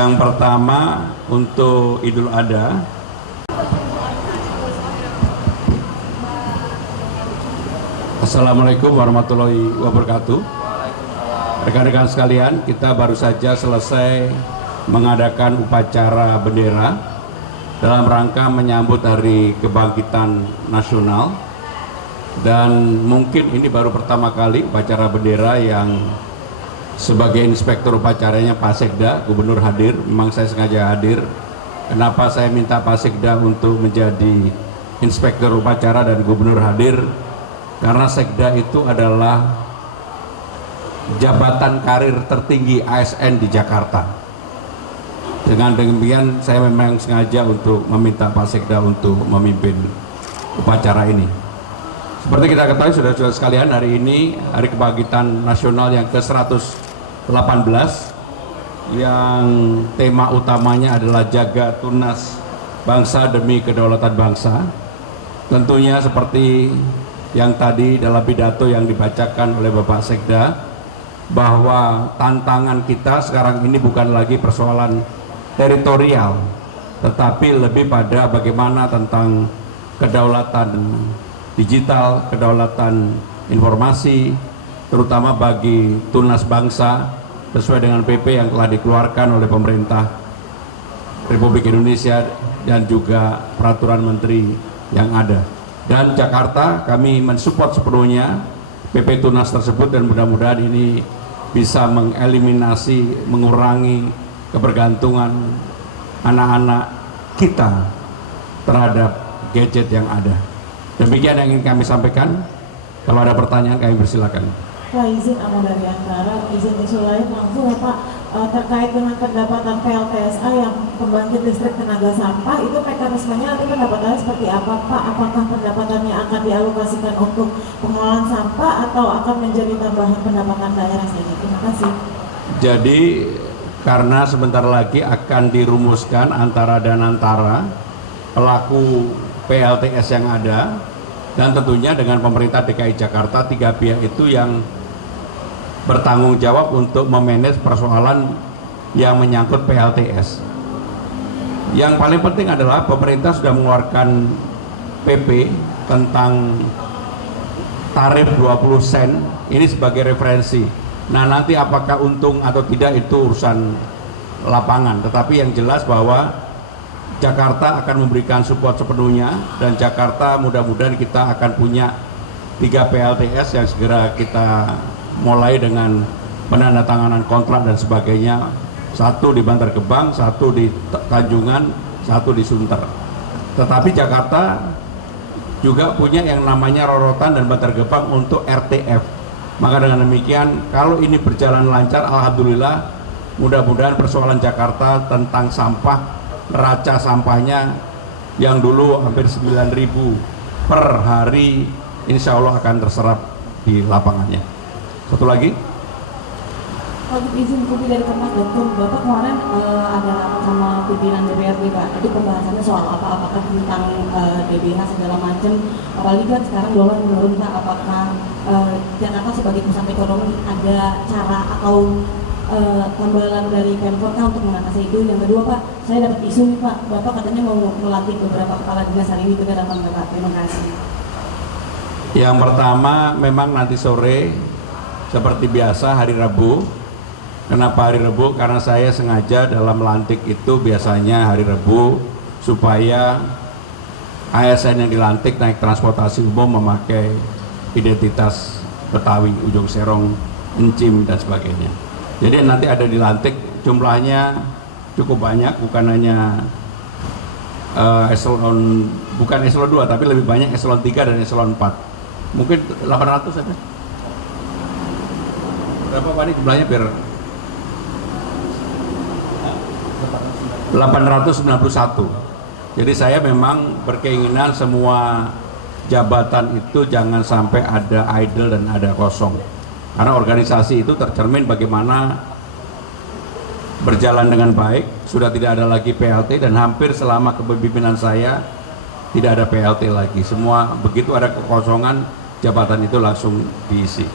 Yang pertama untuk Idul Adha. Assalamualaikum warahmatullahi wabarakatuh. Rekan-rekan sekalian, kita baru saja selesai mengadakan upacara bendera dalam rangka menyambut Hari Kebangkitan Nasional, dan mungkin ini baru pertama kali upacara bendera yang sebagai inspektur upacaranya Pak Sekda, Gubernur hadir. Memang saya sengaja hadir. Kenapa saya minta Pak Sekda untuk menjadi inspektur upacara dan Gubernur hadir? Karena Sekda itu adalah jabatan karir tertinggi ASN di Jakarta. Dengan demikian saya memang sengaja untuk meminta Pak Sekda untuk memimpin upacara ini. Seperti kita ketahui saudara-saudara sekalian, hari ini Hari Kebangkitan Nasional yang ke-118 yang tema utamanya adalah jaga tunas bangsa demi kedaulatan bangsa. Tentunya seperti yang tadi dalam pidato yang dibacakan oleh Bapak Sekda, bahwa tantangan kita sekarang ini bukan lagi persoalan teritorial, tetapi lebih pada bagaimana tentang kedaulatan digital, kedaulatan informasi, terutama bagi tunas bangsa sesuai dengan PP yang telah dikeluarkan oleh pemerintah Republik Indonesia dan juga peraturan menteri yang ada. Dan Jakarta kami mensupport sepenuhnya PP Tunas tersebut, dan mudah-mudahan ini bisa mengeliminasi, mengurangi kebergantungan anak-anak kita terhadap gadget yang ada. Demikian yang ingin kami sampaikan. Kalau ada pertanyaan kami persilakan. Pak, izin dari antara izin isu lain langsung ya Pak, terkait dengan pendapatan PLTSA yang pembangkit listrik tenaga sampah, itu mekanismenya nanti pendapatannya seperti apa Pak? Apakah pendapatannya akan dialokasikan untuk pengelolaan sampah atau akan menjadi tambahan pendapatan daerah saja? Terima kasih. Jadi karena sebentar lagi akan dirumuskan antara pelaku PLTS yang ada, dan tentunya dengan pemerintah DKI Jakarta, tiga pihak itu yang bertanggung jawab untuk memanage persoalan yang menyangkut PLTS. Yang paling penting adalah pemerintah sudah mengeluarkan PP tentang tarif 20 sen ini sebagai referensi. Nah, nanti apakah untung atau tidak itu urusan lapangan, tetapi yang jelas bahwa Jakarta akan memberikan support sepenuhnya, dan Jakarta mudah-mudahan kita akan punya 3 PLTS yang segera kita mulai dengan penandatanganan kontrak dan sebagainya. 1 di Bantar Gebang, 1 di Tanjungan, 1 di Sunter. Tetapi Jakarta juga punya yang namanya Rorotan dan Bantar Gebang untuk RTF. Maka dengan demikian, kalau ini berjalan lancar, alhamdulillah, mudah-mudahan persoalan Jakarta tentang sampah, neraca sampahnya yang dulu hampir 9.000 per hari, insya Allah akan terserap di lapangannya. Satu lagi, Untuk izin kopi dari Komnas.com, Bapak kemarin ada rapat sama pimpinan DPRD Pak. Itu pembahasannya soal apakah tentang DBH segala macam. Apalagi kan sekarang dolar menurun Pak. Apakah Jakarta sebagai pusat ekonomi ada cara atau tambalan dari Pemkot untuk mengatasi itu? Yang kedua Pak, saya dapat isu nih Pak, Bapak katanya mau melantik beberapa kepala dinas hari ini, benar apa enggak Pak? Terima kasih. yang pertama memang nanti sore seperti biasa hari Rabu. Kenapa hari Rabu? Karena saya sengaja dalam melantik itu biasanya hari Rabu supaya ASN yang dilantik naik transportasi umum memakai identitas Betawi, Ujung Serong, Encim dan sebagainya. Jadi nanti ada dilantik, jumlahnya cukup banyak, bukan hanya bukan eselon 2, tapi lebih banyak eselon 3 dan eselon 4. Mungkin 800 ada. Berapa Pak ini jumlahnya biar 891. Jadi saya memang berkeinginan semua jabatan itu jangan sampai ada idle dan ada kosong. Karena organisasi itu tercermin bagaimana berjalan dengan baik, sudah tidak ada lagi PLT, dan hampir selama kepemimpinan saya tidak ada PLT lagi. Semua begitu ada kekosongan, jabatan itu langsung diisi.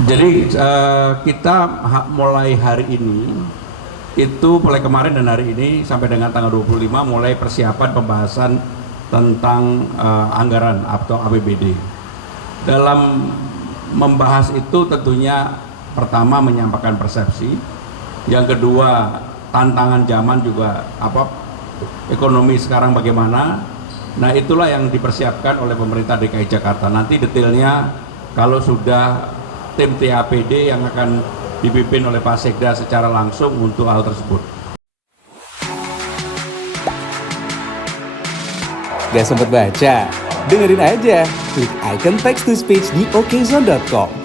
Jadi kita mulai hari ini, itu mulai kemarin dan hari ini sampai dengan tanggal 25 mulai persiapan pembahasan tentang anggaran atau APBD. Dalam membahas itu tentunya pertama menyampaikan persepsi, yang kedua tantangan zaman juga ekonomi sekarang bagaimana. Nah itulah yang dipersiapkan oleh pemerintah DKI Jakarta. Nanti detailnya kalau sudah tim TAPD yang akan dipimpin oleh Pak Sekda secara langsung untuk hal tersebut. Gak sempet baca? Dengerin aja, klik icon text to speech di okezone.com.